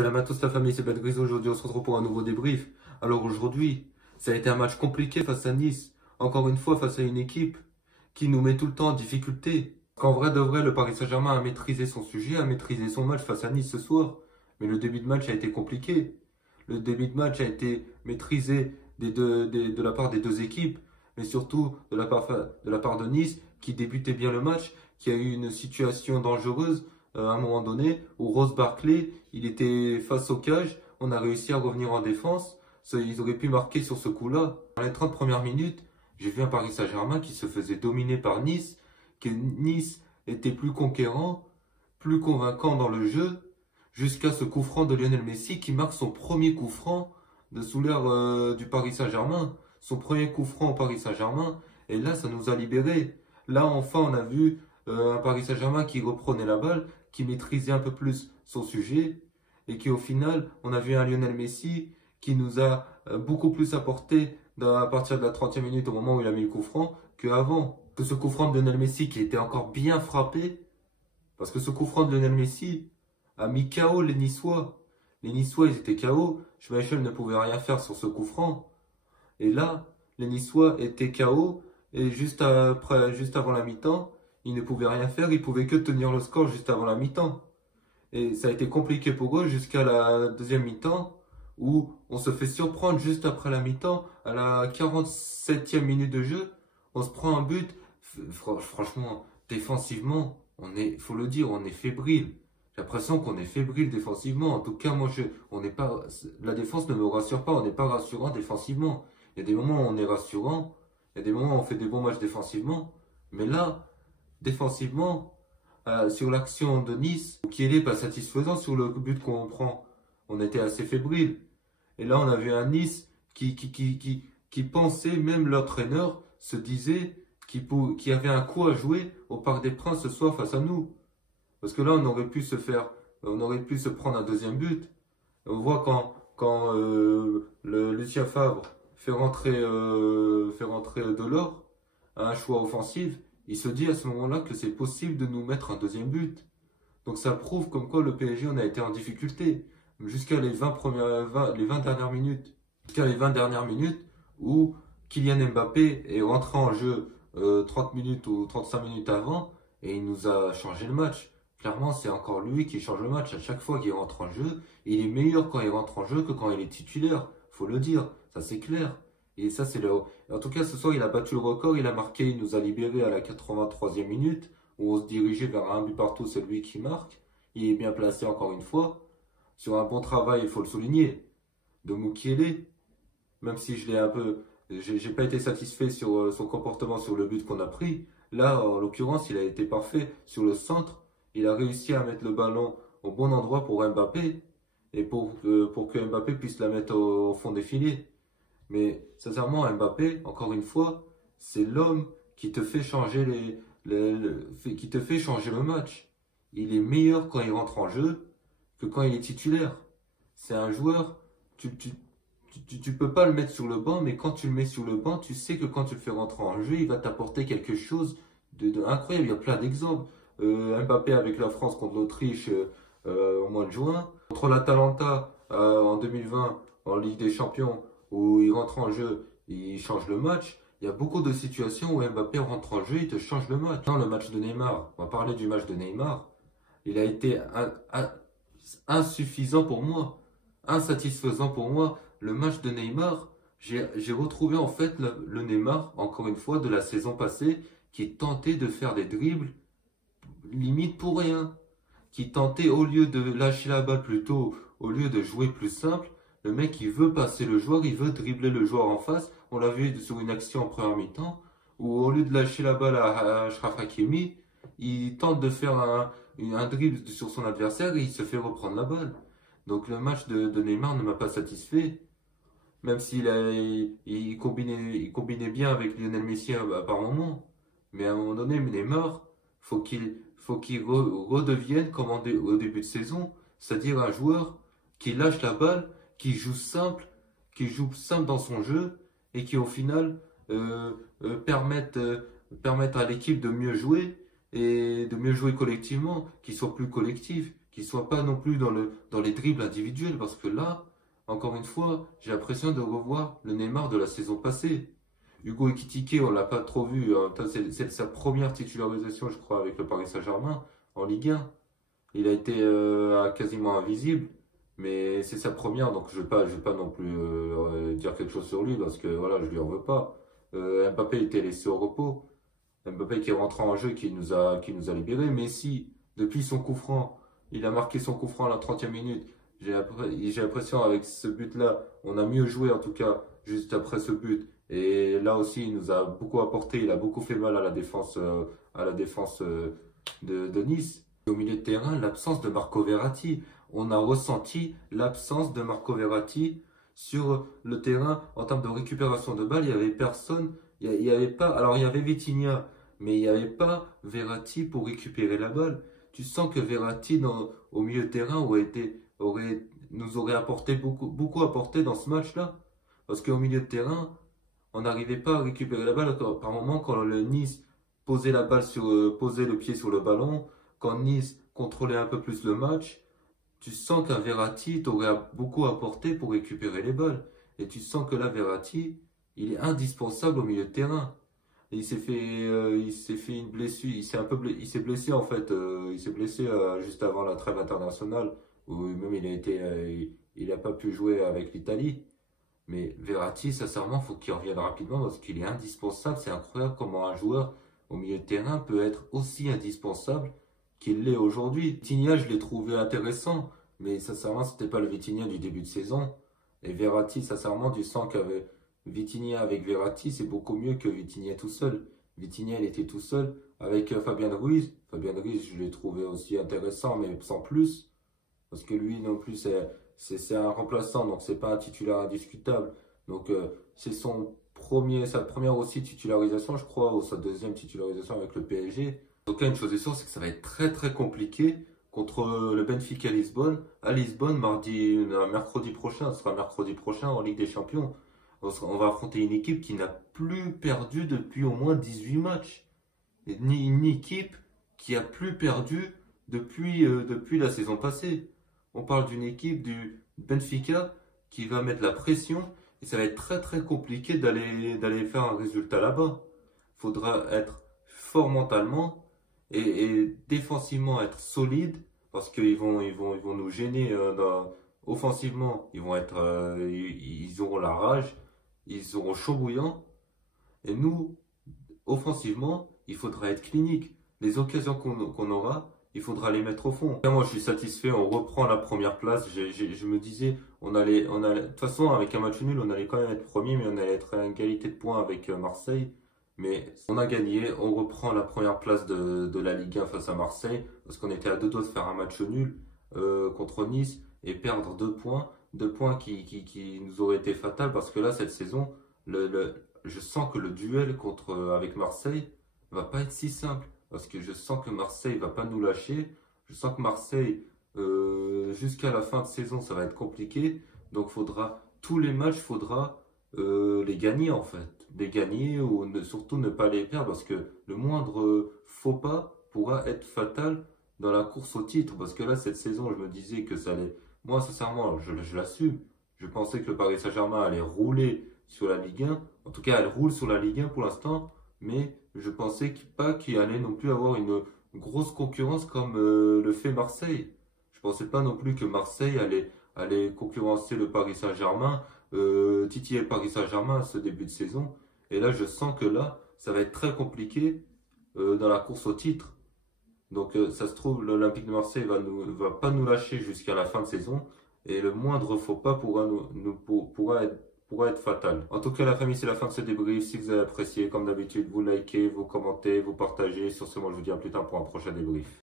Salam à tous la famille, c'est Ben Grisou. Aujourd'hui on se retrouve pour un nouveau débrief. Alors aujourd'hui, ça a été un match compliqué face à Nice. Encore une fois face à une équipe qui nous met tout le temps en difficulté. Qu'en vrai de vrai, le Paris Saint-Germain a maîtrisé son sujet, a maîtrisé son match face à Nice ce soir. Mais le début de match a été compliqué. Le début de match a été maîtrisé de la part des deux équipes, mais surtout de la part de Nice qui débutait bien le match, qui a eu une situation dangereuse à un moment donné où Rose Barclay, il était face au cage, on a réussi à revenir en défense, ils auraient pu marquer sur ce coup-là. Dans les 30 premières minutes, j'ai vu un Paris Saint-Germain qui se faisait dominer par Nice, que Nice était plus conquérant, plus convaincant dans le jeu, jusqu'à ce coup franc de Lionel Messi qui marque son premier coup franc sous l'ère du Paris Saint-Germain, son premier coup franc au Paris Saint-Germain, et là ça nous a libérés. Là enfin on a vu un Paris Saint-Germain qui reprenait la balle, qui maîtrisait un peu plus son sujet, et qui au final on a vu un Lionel Messi qui nous a beaucoup plus apporté à partir de la 30e minute au moment où il a mis le coup franc qu'avant. Que ce coup franc de Lionel Messi qui était encore bien frappé, parce que ce coup franc de Lionel Messi a mis KO les Niçois. Les Niçois, ils étaient KO. Schmeichel ne pouvait rien faire sur ce coup franc. Et là, les Niçois étaient KO. Et juste avant la mi-temps, ils ne pouvaient rien faire. Ils pouvaient que tenir le score juste avant la mi-temps. Et ça a été compliqué pour eux jusqu'à la deuxième mi-temps, où on se fait surprendre juste après la mi-temps. À la 47e minute de jeu, on se prend un but. Franchement, défensivement, faut le dire, on est fébrile. J'ai l'impression qu'on est fébrile défensivement. En tout cas, on n'est pas, la défense ne me rassure pas. On n'est pas rassurant défensivement. Il y a des moments où on est rassurant. Il y a des moments où on fait des bons matchs défensivement. Mais là, défensivement, sur l'action de Nice, qui n'est pas satisfaisant sur le but qu'on prend, on était assez fébrile. Et là, on a vu un Nice qui pensait, même l'entraîneur se disait qu'il y avait un coup à jouer au Parc des Princes ce soir face à nous. Parce que là, on aurait pu se prendre un deuxième but. On voit quand le Lucien Favre fait rentrer Delors à un choix offensif, il se dit à ce moment-là que c'est possible de nous mettre un deuxième but. Donc ça prouve comme quoi le PSG, on a été en difficulté jusqu'à les 20 dernières minutes. Jusqu'à les 20 dernières minutes où Kylian Mbappé est rentré en jeu 30 minutes ou 35 minutes avant et il nous a changé le match. Clairement, c'est encore lui qui change le match. À chaque fois qu'il rentre en jeu, il est meilleur quand il rentre en jeu que quand il est titulaire. Faut le dire, ça c'est clair. Et ça, c'est le. En tout cas, ce soir, il a battu le record. Il a marqué, il nous a libérés à la 83e minute, où on se dirigeait vers un but partout, c'est lui qui marque. Il est bien placé encore une fois. Sur un bon travail, il faut le souligner, de Mukiele. Même si je l'ai un peu. J'ai pas été satisfait sur son comportement sur le but qu'on a pris. Là, en l'occurrence, il a été parfait sur le centre. Il a réussi à mettre le ballon au bon endroit pour Mbappé et pour que Mbappé puisse la mettre au fond des filets. Mais sincèrement, Mbappé, encore une fois, c'est l'homme qui te fait changer qui te fait changer le match. Il est meilleur quand il rentre en jeu que quand il est titulaire. C'est un joueur, tu peux pas le mettre sur le banc, mais quand tu le mets sur le banc, tu sais que quand tu le fais rentrer en jeu, il va t'apporter quelque chose de incroyable. Il y a plein d'exemples. Mbappé avec la France contre l'Autriche au mois de juin. Contre l'Atalanta en 2020 en Ligue des Champions où il rentre en jeu, il change le match. Il y a beaucoup de situations où Mbappé rentre en jeu, il te change le match. Dans le match de Neymar, on va parler du match de Neymar. Il a été insuffisant pour moi, insatisfaisant pour moi. Le match de Neymar, j'ai retrouvé en fait le Neymar, encore une fois, de la saison passée, qui tentait de faire des dribbles limite pour rien, qui tentait au lieu de lâcher la balle plutôt, au lieu de jouer plus simple, le mec il veut passer le joueur, il veut dribbler le joueur en face. On l'a vu sur une action en première mi-temps, où au lieu de lâcher la balle à Achraf Hakimi, il tente de faire un dribble sur son adversaire et il se fait reprendre la balle. Donc le match de Neymar ne m'a pas satisfait, même il combinait bien avec Lionel Messi par moment. Mais à un moment donné, Neymar, faut qu'il redevienne comme au début de saison, c'est-à-dire un joueur qui lâche la balle, qui joue simple dans son jeu et qui au final permettent à l'équipe de mieux jouer et de mieux jouer collectivement, qui soit plus collectif, qu'il soit pas non plus dans les dribbles individuels, parce que là, encore une fois, j'ai l'impression de revoir le Neymar de la saison passée. Hugo Ekitike, on l'a pas trop vu, hein. C'est sa première titularisation, je crois, avec le Paris Saint-Germain en Ligue 1. Il a été quasiment invisible, mais c'est sa première, donc je vais pas non plus dire quelque chose sur lui, parce que voilà, je lui en veux pas. Mbappé était laissé au repos. Mbappé qui est rentré en jeu, qui nous a libérés. Messi, depuis son coup franc, il a marqué son coup franc à la 30e minute. J'ai l'impression avec ce but-là, on a mieux joué en tout cas juste après ce but. Et là aussi, il nous a beaucoup apporté. Il a beaucoup fait mal à la défense de Nice. Au milieu de terrain, l'absence de Marco Verratti. On a ressenti l'absence de Marco Verratti sur le terrain en termes de récupération de balles. Il y avait personne. Il y avait pas. Alors il y avait Vitinha, mais il n'y avait pas Verratti pour récupérer la balle. Tu sens que Verratti au milieu de terrain nous aurait apporté beaucoup apporté dans ce match-là. Parce qu'au milieu de terrain, on n'arrivait pas à récupérer la balle. Par moment, quand le Nice posait posait le pied sur le ballon, quand Nice contrôlait un peu plus le match, tu sens qu'un Verratti t'aurait beaucoup apporté pour récupérer les balles. Et tu sens que là, Verratti, il est indispensable au milieu de terrain. Et il s'est fait une blessure, il s'est blessé en fait, il s'est blessé juste avant la trêve internationale, où même il a pas pu jouer avec l'Italie. Mais Verratti, sincèrement, faut qu'il revienne rapidement parce qu'il est indispensable. C'est incroyable comment un joueur au milieu de terrain peut être aussi indispensable qu'il l'est aujourd'hui. Vitinha, je l'ai trouvé intéressant, mais sincèrement, c'était pas le Vitinha du début de saison. Et Verratti, sincèrement, tu sens qu'avec Vitinha avec Verratti, c'est beaucoup mieux que Vitinha tout seul. Vitinha, il était tout seul avec Fabien Ruiz. Fabien Ruiz, je l'ai trouvé aussi intéressant, mais sans plus. Parce que lui non plus, c'est un remplaçant, donc c'est pas un titulaire indiscutable. Donc c'est sa première aussi titularisation, je crois, ou sa deuxième titularisation avec le PSG. Donc là, une chose est sûre, c'est que ça va être très très compliqué contre le Benfica Lisbonne, à Lisbonne, mercredi prochain. Ce sera mercredi prochain en Ligue des Champions. On va affronter une équipe qui n'a plus perdu depuis au moins 18 matchs. Et une équipe qui a plus perdu depuis la saison passée. On parle d'une équipe du Benfica qui va mettre la pression et ça va être très très compliqué d'aller faire un résultat là-bas. Il faudra être fort mentalement et défensivement être solide parce qu'ils vont nous gêner offensivement. Ils auront la rage, ils auront chaud bouillant et nous, offensivement, il faudra être clinique. Les occasions qu'on aura, il faudra les mettre au fond. Moi, je suis satisfait. On reprend la première place. Je me disais, de toute façon, avec un match nul, on allait quand même être premier, mais on allait être à égalité de points avec Marseille. Mais on a gagné. On reprend la première place de la Ligue 1 face à Marseille, parce qu'on était à deux doigts de faire un match nul contre Nice et perdre 2 points. 2 points qui nous auraient été fatals, parce que là, cette saison, je sens que le duel avec Marseille va pas être si simple. Parce que je sens que Marseille va pas nous lâcher. Je sens que Marseille, jusqu'à la fin de saison, ça va être compliqué. Donc tous les matchs, faudra les gagner en fait. Les gagner ou surtout ne pas les perdre. Parce que le moindre faux pas pourra être fatal dans la course au titre. Parce que là, cette saison, je me disais que ça allait... Moi, sincèrement, je l'assume. Je pensais que le Paris Saint-Germain allait rouler sur la Ligue 1. En tout cas, elle roule sur la Ligue 1 pour l'instant. Mais je pensais pas qu'il allait non plus avoir une grosse concurrence comme le fait Marseille. Je pensais pas non plus que Marseille allait concurrencer le Paris Saint-Germain, titiller le Paris Saint-Germain à ce début de saison. Et là, je sens que là, ça va être très compliqué dans la course au titre. Donc, ça se trouve, l'Olympique de Marseille va pas nous lâcher jusqu'à la fin de saison. Et le moindre faux pas pourra être fatal. En tout cas, la famille, c'est la fin de ce débrief. Si vous avez apprécié, comme d'habitude, vous likez, vous commentez, vous partagez. Sur ce, moi, je vous dis à plus tard pour un prochain débrief.